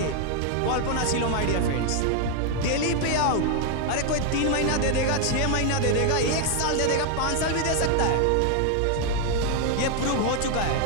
कल्पना छिलो my dear friends. Daily पे out, अरे कोई 3 महीना दे देगा, 6 महीना दे देगा, 1 साल दे देगा, 5 साल भी दे सकता है। ये प्रूव हो चुका है।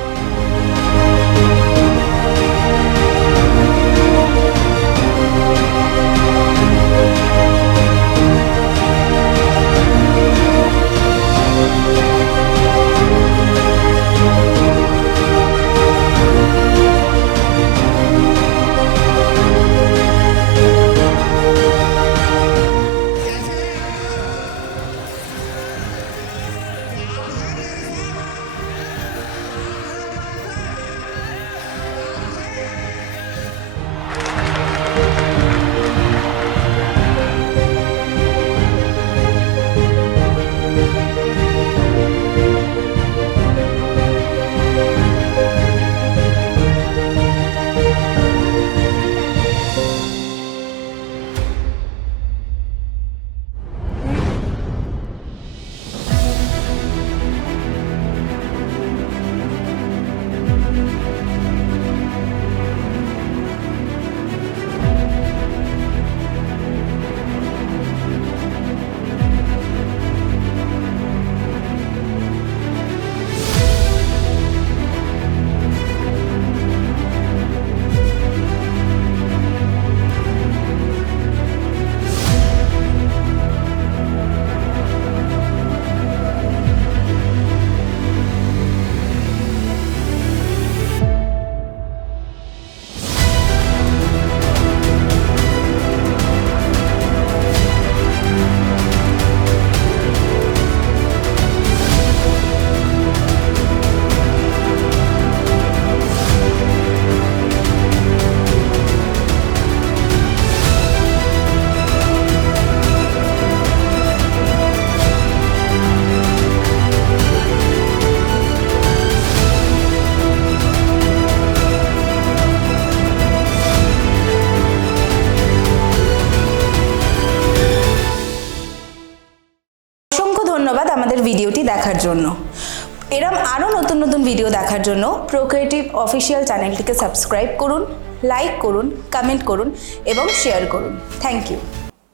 ধন্যবাদ আমাদের ভিডিওটি দেখার জন্য। এরকম আরও নতুন নতুন ভিডিও দেখার জন্য প্রোক্রিয়েটিভ অফিসিয়াল চ্যানেলটিকে সাবস্ক্রাইব করুন, লাইক করুন, কমেন্ট করুন এবং শেয়ার করুন। Thank you.